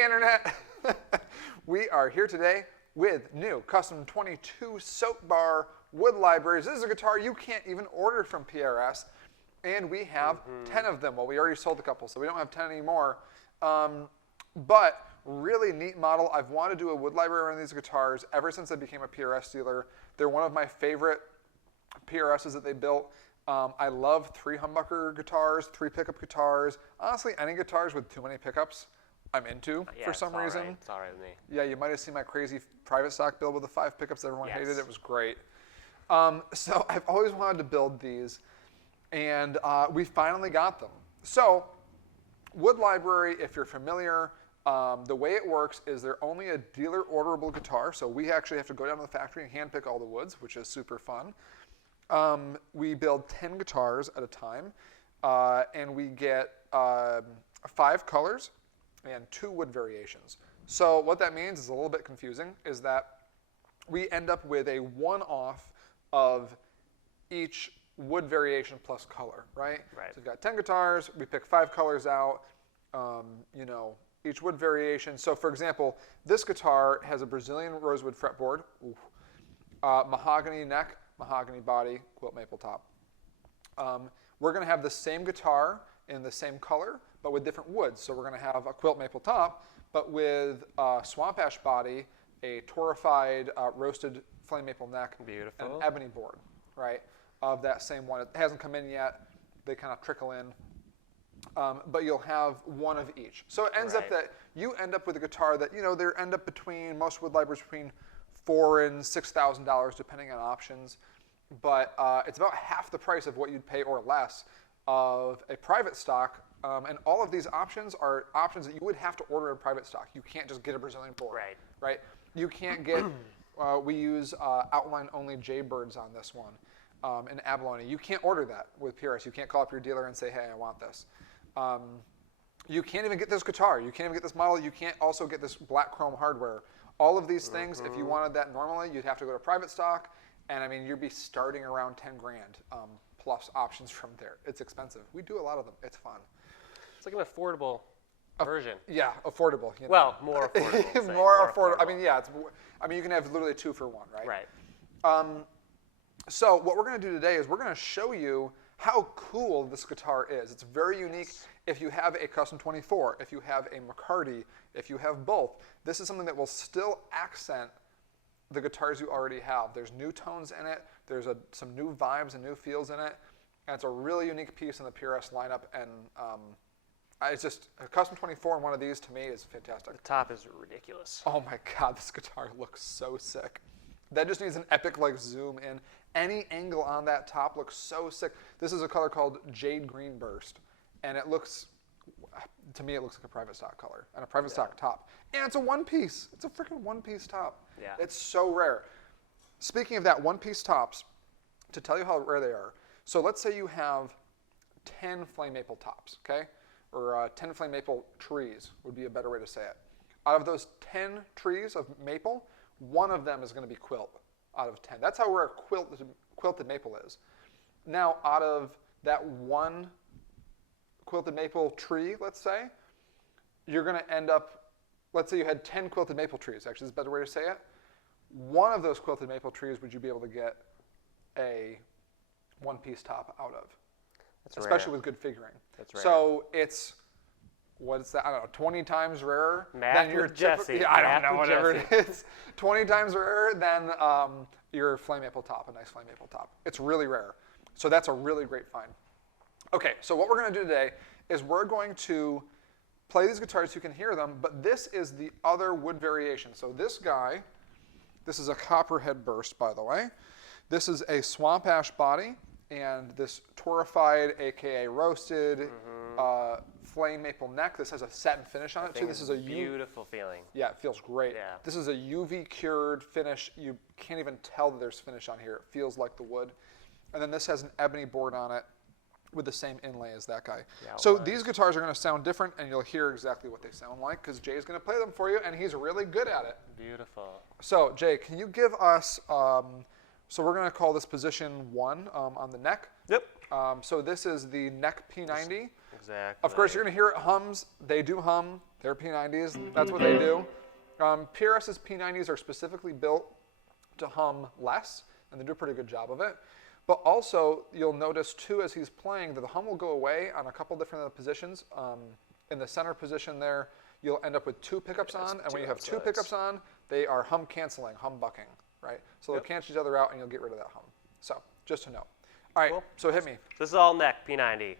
Hey, Internet! We are here today with new Custom 22 Soapbar wood libraries. This is a guitar you can't even order from PRS, and we have 10 of them. Well, we already sold a couple, so we don't have 10 anymore. But really neat model. I've wanted to do a wood library on these guitars ever since I became a PRS dealer. They're one of my favorite PRSs that they built. I love 3 humbucker guitars, 3 pickup guitars. Honestly, any guitars with too many pickups, I'm into for some reason. Right. It's all right with me. Yeah, you might have seen my crazy private stock build with the 5 pickups that everyone hated. It was great. So I've always wanted to build these, and we finally got them. So wood library, if you're familiar, the way it works is they're only a dealer orderable guitar. So we actually have to go down to the factory and hand pick all the woods, which is super fun. We build 10 guitars at a time, and we get 5 colors and 2 wood variations. So what that means is a little bit confusing, is that we end up with a one-off of each wood variation plus color, right? Right. So we've got 10 guitars, we pick 5 colors out, you know, each wood variation. So for example, this guitar has a Brazilian rosewood fretboard, mahogany neck, mahogany body, quilt maple top. We're going to have the same guitar in the same color, but with different woods. So we're going to have a quilt maple top, but with a swamp ash body, a torrefied roasted flame maple neck, beautiful, and an ebony board, right, of that same one. It hasn't come in yet. They kind of trickle in. But you'll have one of each. So it ends up that you end up with a guitar that, you know, they end up between, most wood libraries between $4,000 and $6,000 depending on options. But it's about half the price of what you'd pay or less of a private stock. And all of these options are options that you would have to order in private stock. You can't just get a Brazilian board. Right? You can't get, we use outline-only Jaybirds on this one in abalone. You can't order that with PRS. You can't call up your dealer and say, hey, I want this. You can't even get this guitar. You can't even get this model. You can't also get this black chrome hardware. All of these things, if you wanted that normally, you'd have to go to private stock. And I mean, you'd be starting around 10 grand plus options from there. It's expensive. We do a lot of them. It's fun. It's like an affordable version. Yeah, affordable. You know. Well, more affordable. more affordable. I mean, yeah. I mean, you can have literally 2 for 1, right? Right. So what we're going to do today is we're going to show you how cool this guitar is. It's very unique. If you have a Custom 24, if you have a McCarty, if you have both, this is something that will still accent the guitars you already have. There's new tones in it. There's some new vibes and new feels in it. And it's a really unique piece in the PRS lineup. And it's just a Custom 24 and one of these to me is fantastic. The top is ridiculous. Oh my God, this guitar looks so sick. That just needs an epic like zoom in. Any angle on that top looks so sick. This is a color called Jade Green Burst. And it looks, to me, it looks like a private stock color and a private stock top. And it's a one-piece. It's a freaking one-piece top. Yeah. It's so rare. Speaking of that one-piece tops, to tell you how rare they are, so let's say you have 10 flame maple tops, okay? Or 10 flame maple trees would be a better way to say it. Out of those 10 trees of maple, one of them is going to be quilt out of 10. That's how rare quilted maple is. Now, out of that one quilted maple tree, let's say, you're going to end up, let's say you had 10 quilted maple trees. Actually, this is a better way to say it. One of those quilted maple trees would you be able to get a one-piece top out of. That's especially rare. With good figuring. That's rare. So it's, what's that? I don't know, 20 times rarer than your Jesse. Yeah, I don't know, whatever it is. 20 times rarer than your flame maple top, a nice flame maple top. It's really rare. So that's a really great find. Okay, so what we're going to do today is we're going to play these guitars so you can hear them, but this is the other wood variation. So this guy, this is a copperhead burst, by the way. This is a swamp ash body, and this torrefied, aka roasted, flame maple neck. This has a satin finish on it too. This is a beautiful feeling. Yeah, it feels great. Yeah. This is a UV cured finish. You can't even tell that there's finish on here. It feels like the wood. And then this has an ebony board on it with the same inlay as that guy. Yeah, so these guitars are going to sound different, and you'll hear exactly what they sound like because Jay's going to play them for you, and he's really good at it. Beautiful. So Jay, can you give us, so we're going to call this position 1 on the neck. Yep. So this is the neck P90. Exactly. Of course, you're going to hear it hums. They do hum. They're P90s. That's what they do. PRS's P90s are specifically built to hum less, and they do a pretty good job of it. But also, you'll notice too, as he's playing, that the hum will go away on a couple different positions. In the center position there, you'll end up with 2 pickups on, and when you have 2 pickups on, they are hum canceling, hum bucking, right? So they'll cancel each other out, and you'll get rid of that hum. So just to know. All right, so hit me. This is all neck P90.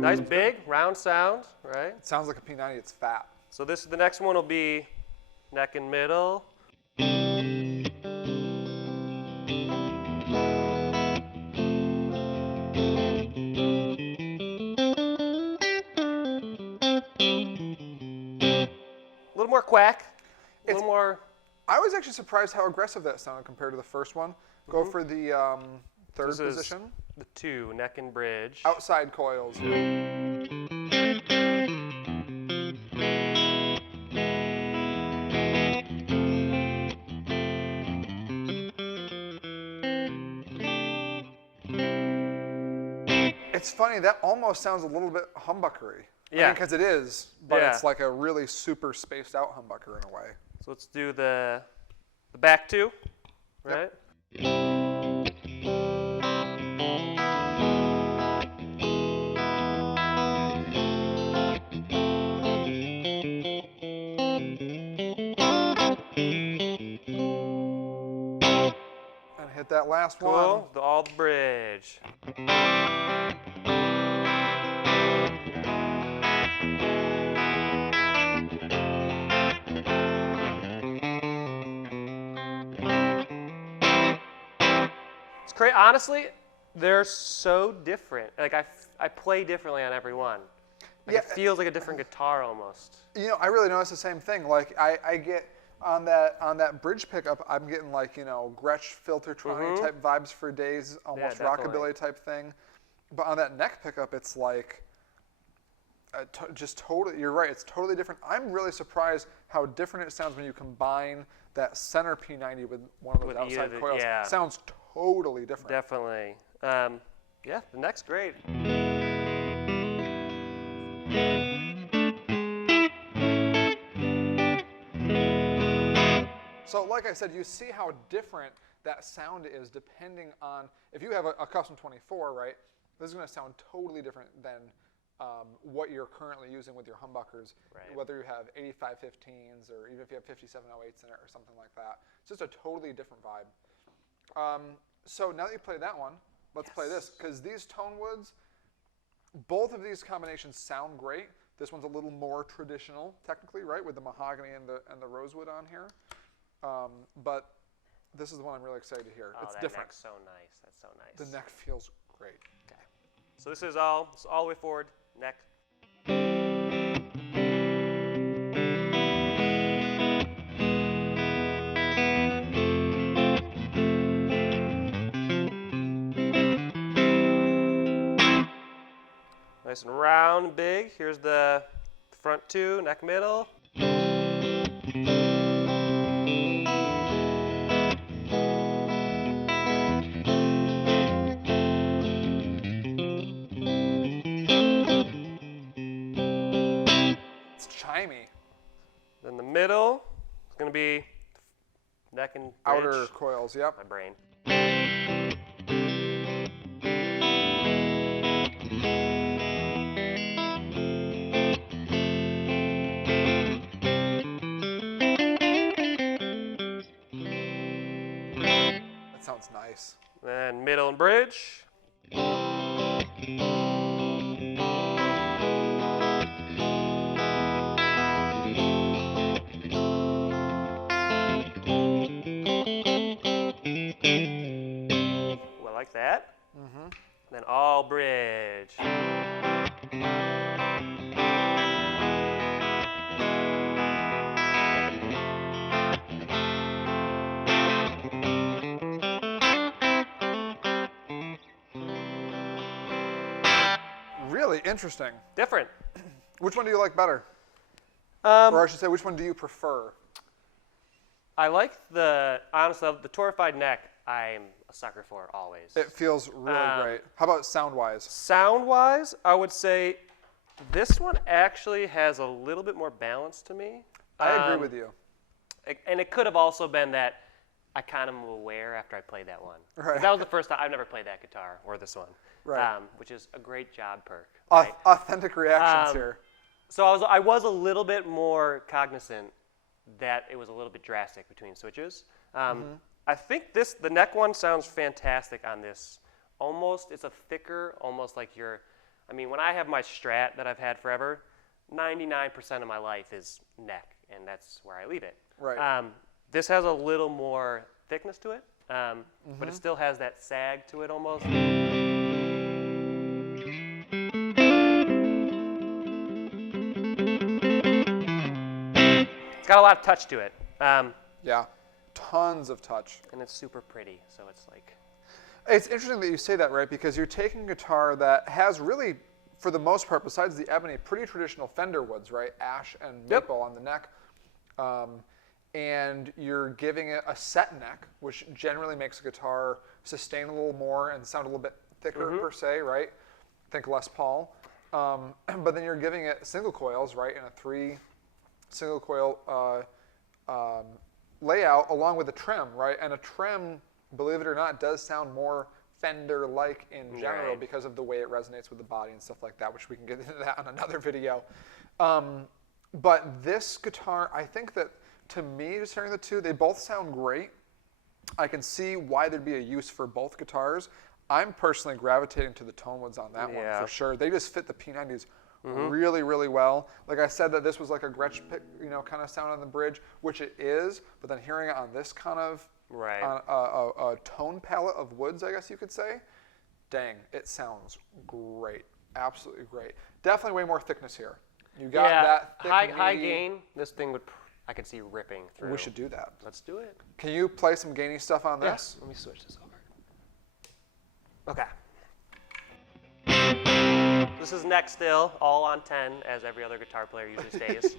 Nice big round sound, right? It sounds like a P90. It's fat. So the next one will be neck and middle. A little more quack. A little more. I was actually surprised how aggressive that sounded compared to the first one. Go for the third This is position. the 2, neck and bridge. Outside coils. It's funny, that almost sounds a little bit humbuckery. Yeah. Because it is, but Yeah. it's like a really super spaced out humbucker in a way. So let's do the back 2, right? And hit that last one. Cool. All the bridge. It's crazy. Honestly, they're so different. Like I play differently on every one. Like it feels like a different guitar almost. You know, I really noticed the same thing. Like I get on that bridge pickup, I'm getting like, you know, Gretsch Filtertronic type vibes for days, almost definitely. rockabilly type thing. But on that neck pickup, it's like just totally. You're right. It's totally different. I'm really surprised how different it sounds when you combine that center P90 with one of those outside coils. Yeah. Sounds totally different. Definitely. Yeah, the neck's great. So like I said, you see how different that sound is depending on, if you have a custom 24, right, this is going to sound totally different than what you're currently using with your humbuckers, whether you have 8515s or even if you have 5708s in it or something like that. It's just a totally different vibe. So now that you played that one, let's play this, because these tone woods, both of these combinations sound great. This one's a little more traditional, technically, right, with the mahogany and the rosewood on here. But this is the one I'm really excited to hear. Oh, it's that different. neck's so nice. That's so nice. The neck feels great. Okay. So this is all the way forward, neck. Nice and round and big. Here's the front 2, neck middle. It's chimey. Then the middle is going to be neck and bridge. Outer coils, yep. My brain. That sounds nice. Then middle and bridge. Well, I like that. Then all bridge. Really interesting. Different. Which one do you like better? Or I should say, which one do you prefer? I like honestly, the torrefied neck, I'm a sucker for always. It feels really great. How about sound-wise? Sound-wise, I would say this one actually has a little bit more balance to me. I agree with you. And it could have also been that I kind of am aware after I played that one. Right. That was the first time I've never played that guitar or this one. Right. Which is a great job perk. Right? Authentic reactions here. So I was a little bit more cognizant that it was a little bit drastic between switches. I think the neck one sounds fantastic on this. It's a thicker, almost like when I have my Strat that I've had forever, 99% of my life is neck, and that's where I leave it. Right. This has a little more thickness to it, but it still has that sag to it almost. It's got a lot of touch to it. Yeah, tons of touch. And it's super pretty, so it's like... It's interesting that you say that, right? Because you're taking a guitar that has really, for the most part, besides the ebony, pretty traditional Fender woods, right? Ash and maple on the neck. And you're giving it a set neck, which generally makes a guitar sustain a little more and sound a little bit thicker per se, right? Think Les Paul. But then you're giving it single coils, right? In a 3 single coil layout along with a trim, right? And a trim, believe it or not, does sound more Fender-like in general because of the way it resonates with the body and stuff like that, which we can get into that on another video. But this guitar, I think that, to me, just hearing the two, they both sound great. I can see why there'd be a use for both guitars. I'm personally gravitating to the tone woods on that one for sure. They just fit the P90s really, really well. Like I said, that this was like a Gretsch pick, kind of sound on the bridge, which it is. But then hearing it on this kind of a tone palette of woods, I guess you could say, dang, it sounds great, absolutely great. Definitely way more thickness here. You got that thick, high gain. This thing I could see ripping through. We should do that. Let's do it. Can you play some gainy stuff on this? Let me switch this over. Okay. This is neck still, all on 10, as every other guitar player usually stays.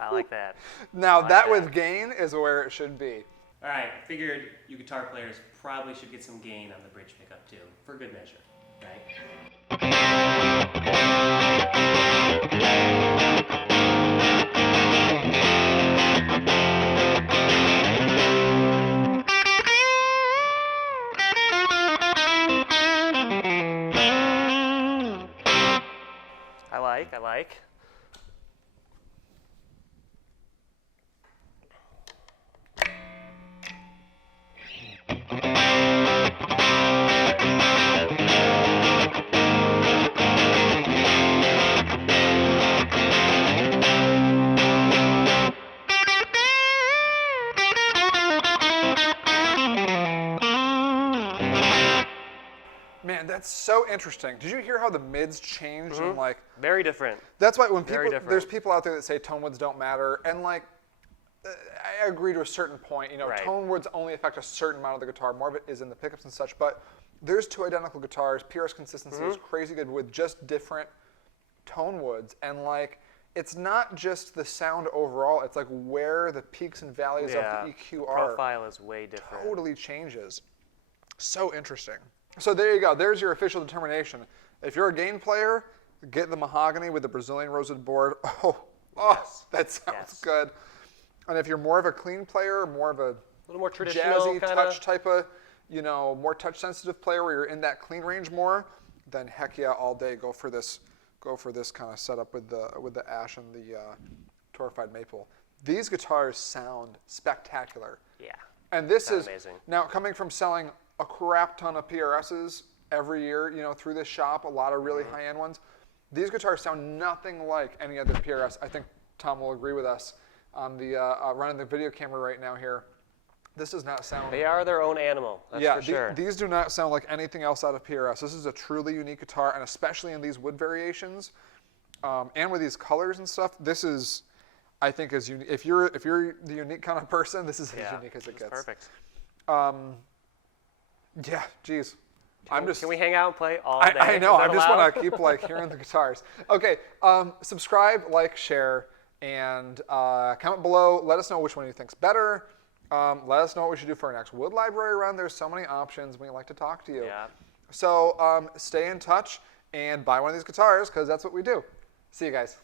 I like that. Now that with gain is where it should be. All right, figured you guitar players probably should get some gain on the bridge pickup too, for good measure, right? I like. Man, that's so interesting. Did you hear how the mids changed? And like, very different. That's why when there's people out there that say tone woods don't matter, and like, I agree to a certain point. Tone woods only affect a certain amount of the guitar. More of it is in the pickups and such. But there's two identical guitars. PRS consistency is crazy good with just different tone woods, and like, it's not just the sound overall. It's like where the peaks and valleys of the EQ are. Profile is way different. Totally changes. So interesting. So there you go. There's your official determination. If you're a gain player, get the mahogany with the Brazilian rosewood board. That sounds good. And if you're more of a clean player, more of a little more traditional, jazzy touch type of, more touch sensitive player where you're in that clean range more, then heck yeah, all day go for this go for this kind of setup with the ash and the torrefied maple. These guitars sound spectacular. Yeah. And this Sound is amazing. now coming from selling a crap ton of PRSs every year, through this shop, a lot of really high-end ones. These guitars sound nothing like any other PRS. I think Tom will agree with us on the running the video camera right now here. This does not sound. They are their own animal. That's for sure. These do not sound like anything else out of PRS. This is a truly unique guitar, and especially in these wood variations, and with these colors and stuff. This is, I think, as unique. If you're the unique kind of person, this is as unique as it gets. Perfect. Yeah, geez. Can we hang out and play all day? I know. Is that I just allowed? want to keep hearing the guitars. Okay. Subscribe, like, share, and comment below. Let us know which one you think's better. Let us know what we should do for our next wood library run. There's so many options. We'd like to talk to you. Yeah. So stay in touch and buy one of these guitars because that's what we do. See you guys.